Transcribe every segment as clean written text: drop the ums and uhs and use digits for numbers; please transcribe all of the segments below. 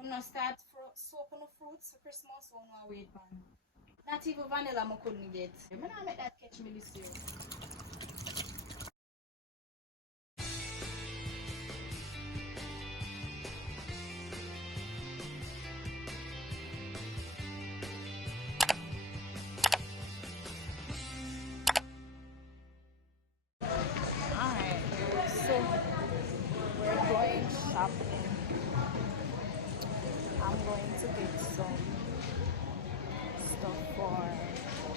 I'm not start soaking the fruits for Christmas, so I'm wait pan. Not even vanilla I couldn't get. I'm not make that catch me this year. Alright, so we're going shopping. I'm going to get some stuff for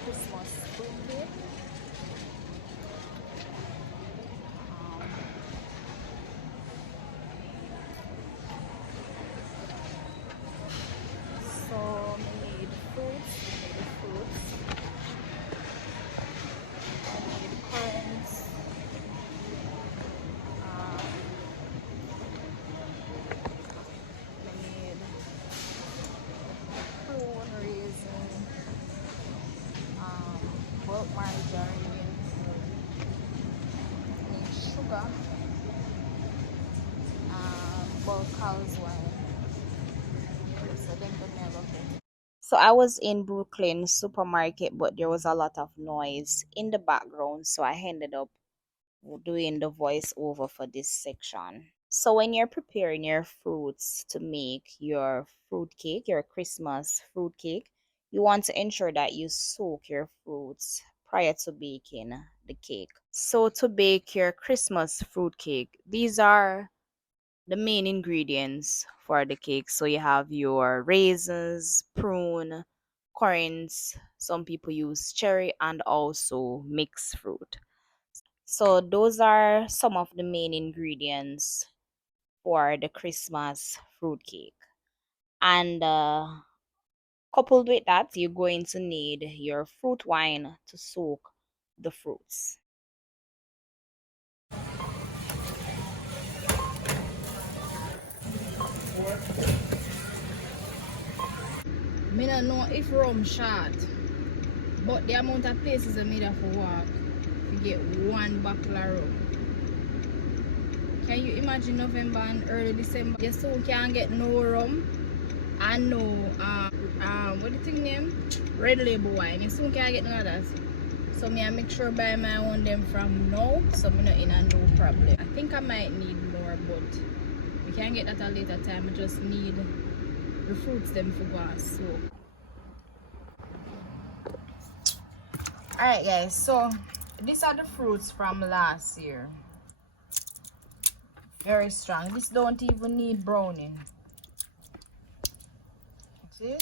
Christmas fruit cake. Um, so we need fruits. I need currants. I need prune, raisin, bulk margarine. I need sugar. Bulk cow's wine. So them could never fit. So I was in Brooklyn supermarket, but there was a lot of noise in the background, so I ended up doing the voiceover for this section. So when you're preparing your fruits to make your fruit cake, your Christmas fruit cake, you want to ensure that you soak your fruits prior to baking the cake. So to bake your Christmas fruit cake, these are the main ingredients for the cake. So you have your raisins, prune, currants, some people use cherry, and also mixed fruit. So those are some of the main ingredients for the Christmas fruit cake. And coupled with that, you're going to need your fruit wine to soak the fruits. I don't know if rum short, but the amount of places I made for walk to get one bottle of rum. Can you imagine November and early December? You still can't get no rum and no what the thing name? Red label wine. You still can't get none of that. So me I make sure buy my one them from now, so me not in a no problem. I think I might need more, but we can get that at a later time. I just need the fruits them for go and soak. Alright guys, so these are the fruits from last year. Very strong. This don't even need browning. See?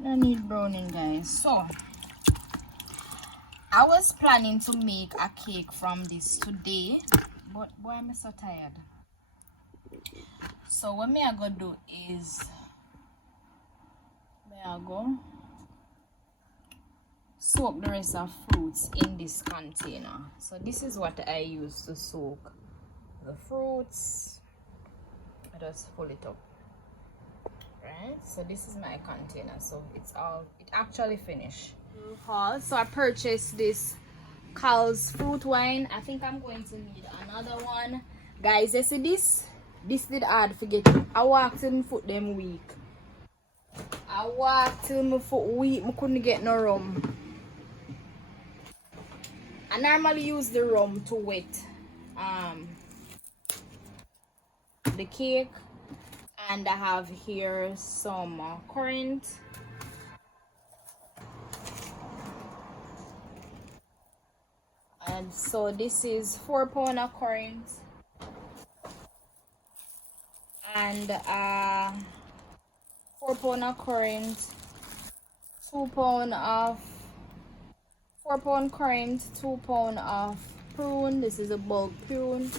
No need browning guys. So I was planning to make a cake from this today, but boy I'm so tired. So what me I gonna do is I go soak the rest of fruits in this container. So this is what I use to soak the fruits. I just pull it up. Right, so this is my container, so it actually finished. So I purchased this Carl's fruit wine. I think I'm going to need another one. Guys, you see this did hard forget. I walked till my foot them weak. I walked till my foot weak. I couldn't get no rum. I normally use the rum to wet the cake. And I have here some currant. And so this is 4 pounds of currant. And 4 pounds of currant. 2 pounds of 4 pound currant, 2 pounds of prune. This is a bulk prune.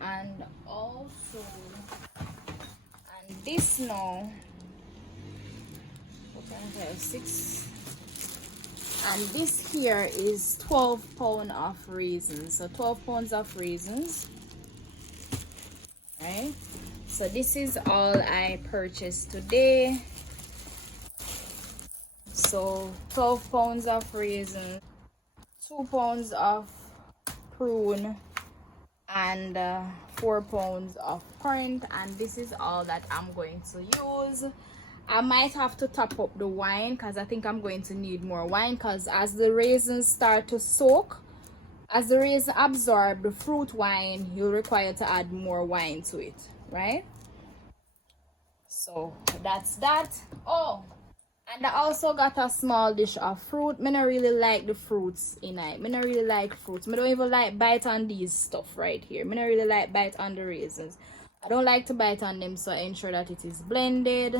And also, and this now, 6, and this here is 12 pounds of raisins. So 12 pounds of raisins, right? So this is all I purchased today. So 12 pounds of raisins, 2 pounds of prune, and 4 pounds of currant, and this is all that I'm going to use. I might have to top up the wine because I think I'm going to need more wine, because as the raisins start to soak, as the raisin absorb the fruit wine, you'll require to add more wine to it, right? So that's that. Oh, and I also got a small dish of fruit. Me not really like the fruits in it. Me not really like fruits. Me don't even like bite on these stuff right here. Me not really like bite on the raisins. I don't like to bite on them, so I ensure that it is blended.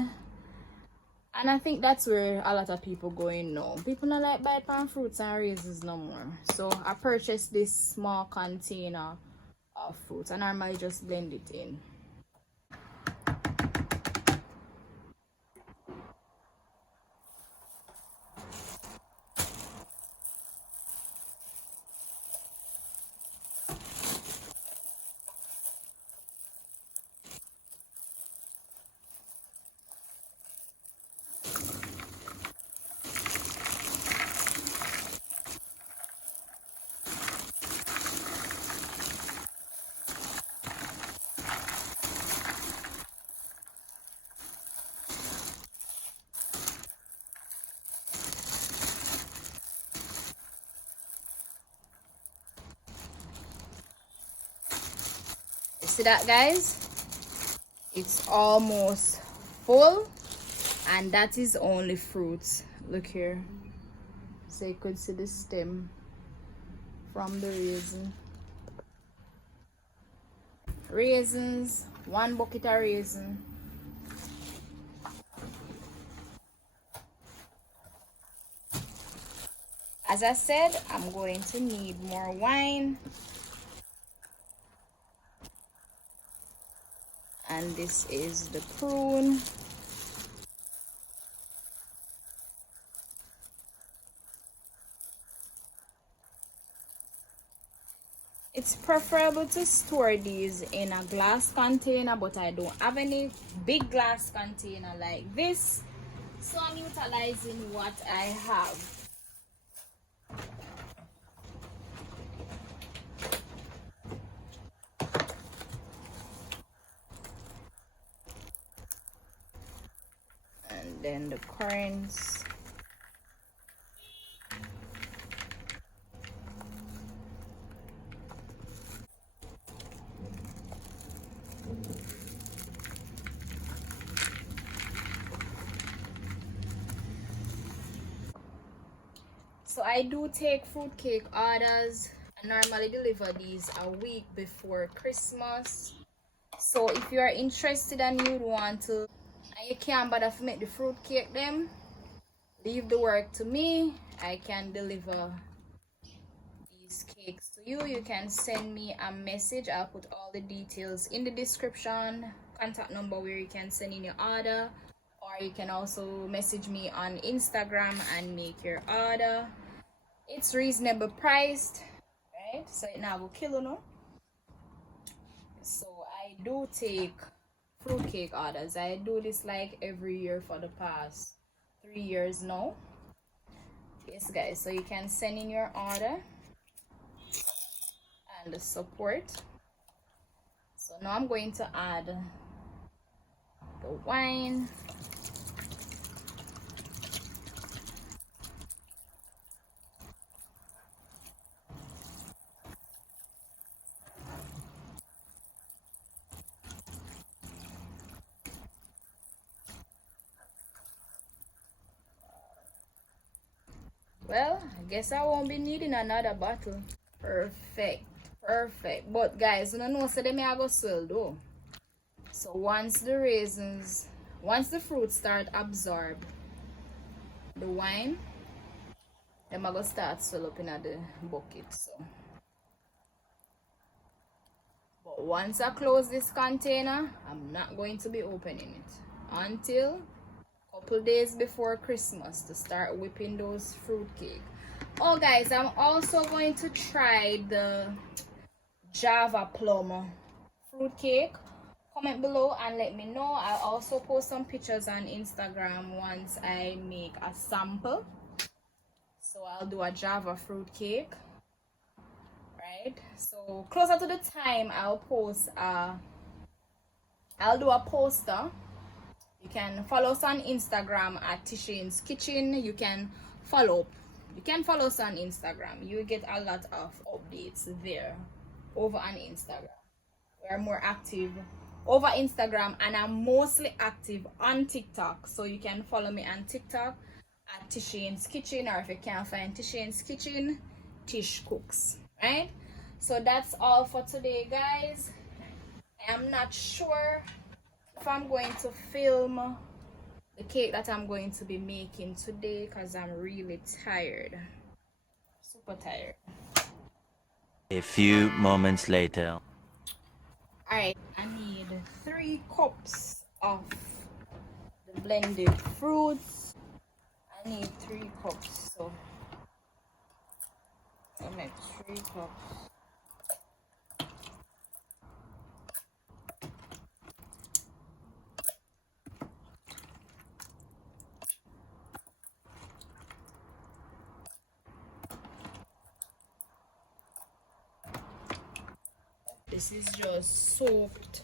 And I think that's where a lot of people going now. People not like bite on fruits and raisins no more. So I purchased this small container of fruits and I normally just blend it in. You see that, guys? It's almost full, and that is only fruits. Look here, so you could see the stem from the raisins. 1 bucket of raisin. As I said, I'm going to need more wine. And this is the prune. It's preferable to store these in a glass container, but I don't have any big glass container like this, so I'm utilizing what I have. And then the currants. So I do take fruit cake orders. I normally deliver these a week before Christmas. So if you are interested and you want to, and you can't bother to make the fruit cake them, leave the work to me. I can deliver these cakes to you. You can send me a message. I'll put all the details in the description, contact number where you can send in your order, or you can also message me on Instagram and make your order. It's reasonable priced, right? So it now go kill, no? So I do take fruit cake orders. I do this like every year for the past 3 years now. Yes, guys, so you can send in your order and the support. So now I'm going to add the wine. Well, I guess I won't be needing another bottle. Perfect. Perfect. But guys, you know, so they may go swell though. So once the fruits start absorb the wine, them are gonna start swell up in the bucket. So, but once I close this container, I'm not going to be opening it until a couple days before Christmas to start whipping those fruit cake. Oh guys, I'm also going to try the Java plum fruit cake. Comment below and let me know. I'll also post some pictures on Instagram once I make a sample. So I'll do a Java fruit cake, right? right? So closer to the time, I'll post I'll do a poster. You can follow us on Instagram at Tishane's Kitchen. You can follow us on Instagram. You will get a lot of updates there over on Instagram. We're more active over Instagram, and I'm mostly active on TikTok. So you can follow me on TikTok at Tishane's Kitchen, or if you can't find Tishane's Kitchen, Tish Cooks. Right? So that's all for today, guys. I'm not sure if I'm going to film the cake that I'm going to be making today because I'm really tired. Super tired. A few moments later. Alright, I need 3 cups of the blended fruits. I need 3 cups, so I make 3 cups. This is just soaked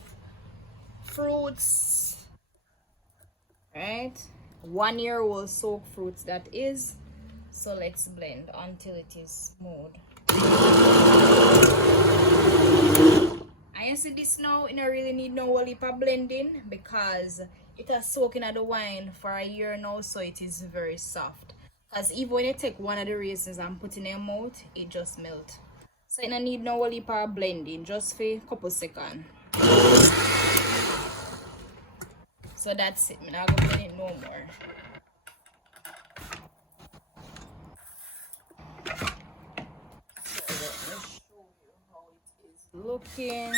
fruits, right? 1-year-old soaked fruits, that is. So let's blend until it is smooth. And you see this now, you don't really need no whole heap of blending because it has soaked in the wine for a year now, so it is very soft. Because even when you take one of the raisins and put in your mouth, it just melts. So you don't need no whole heap of blending, just for a couple seconds. So that's it. I'm not going to blend it no more. So let me show you how it is looking.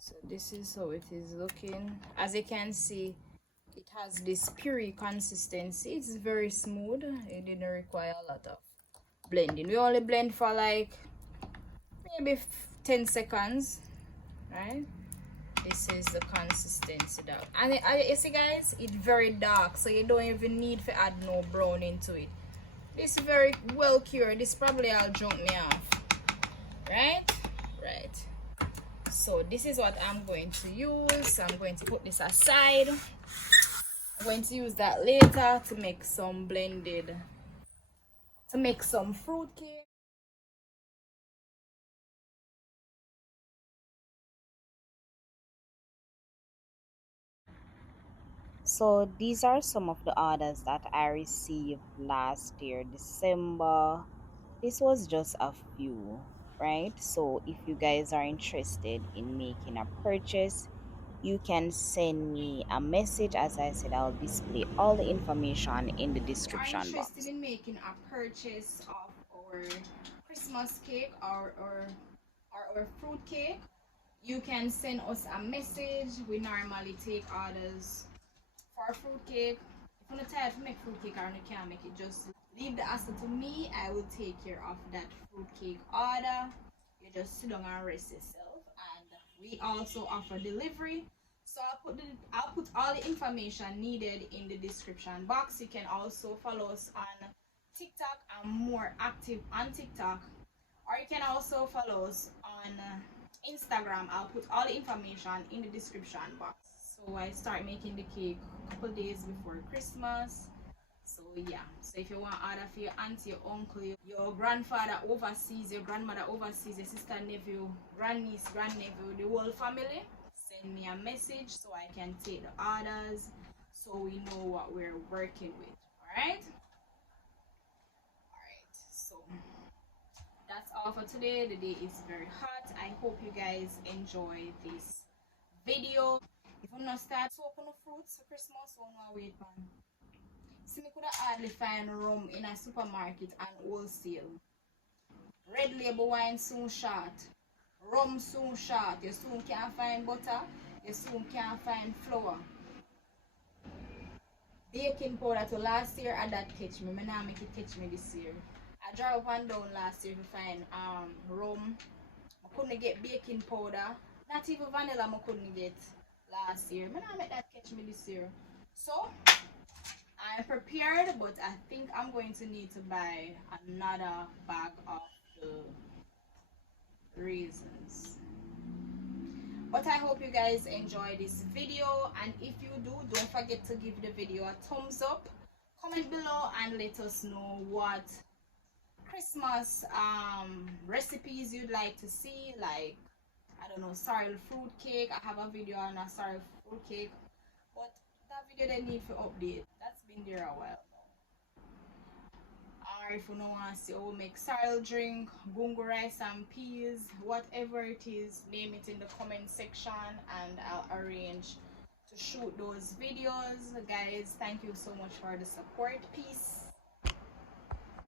So this is how it is looking. As you can see, it has this puree consistency. It's very smooth. It didn't require a lot of blending. We only blend for like maybe 10 seconds, right? This is the consistency that, and you see guys, it's very dark, so you don't even need to add no brown into it. This is very well cured. This probably all jump me off, right? So this is what I'm going to use. I'm going to put this aside. I'm going to use that later to make some fruit cake. So these are some of the orders that I received last year, December. This was just a few, right? So if you guys are interested in making a purchase, you can send me a message. As I said, I'll display all the information in the description box. If you are interested in making a purchase of our Christmas cake or our fruit cake, you can send us a message. We normally take orders for fruit cake. If you're not tired to make fruit cake or you can't make it, just leave the hassle to me. I will take care of that fruit cake order. You just sit down and rest yourself. And we also offer delivery. So I'll put all the information needed in the description box. You can also follow us on TikTok. I'm more active on TikTok. Or you can also follow us on Instagram. I'll put all the information in the description box. So I start making the cake a couple days before Christmas. So yeah, so if you want order for your auntie, your uncle, your grandfather overseas, your grandmother overseas, your sister, nephew, grandniece, grandnephew, the whole family, send me a message so I can take the orders so we know what we're working with. Alright, so that's all for today. The day is very hot. I hope you guys enjoy this video. If I'm not start soaking the fruits for Christmas, so I'm gonna wait man. See, me could hardly find rum in a supermarket and wholesale. Red label wine soon short. Rum soon short. You soon can't find butter. You soon can't find flour. Baking powder to last year and that catch me. I now make it catch me this year. I drive up and down last year to find rum. I couldn't get baking powder. Not even vanilla I couldn't get last year. I now make that catch me this year. So I'm prepared, but I think I'm going to need to buy another bag of the raisins. But I hope you guys enjoy this video, and if you do, don't forget to give the video a thumbs up, comment below, and let us know what Christmas recipes you'd like to see, like, I don't know, sorrel fruit cake. I have a video on a sorrel fruit cake, but that video they need for update. That's been there a while now. Or if you don't want to see how we make sorrel drink, gungo rice and peas, whatever it is, name it in the comment section and I'll arrange to shoot those videos. Guys, thank you so much for the support. Peace.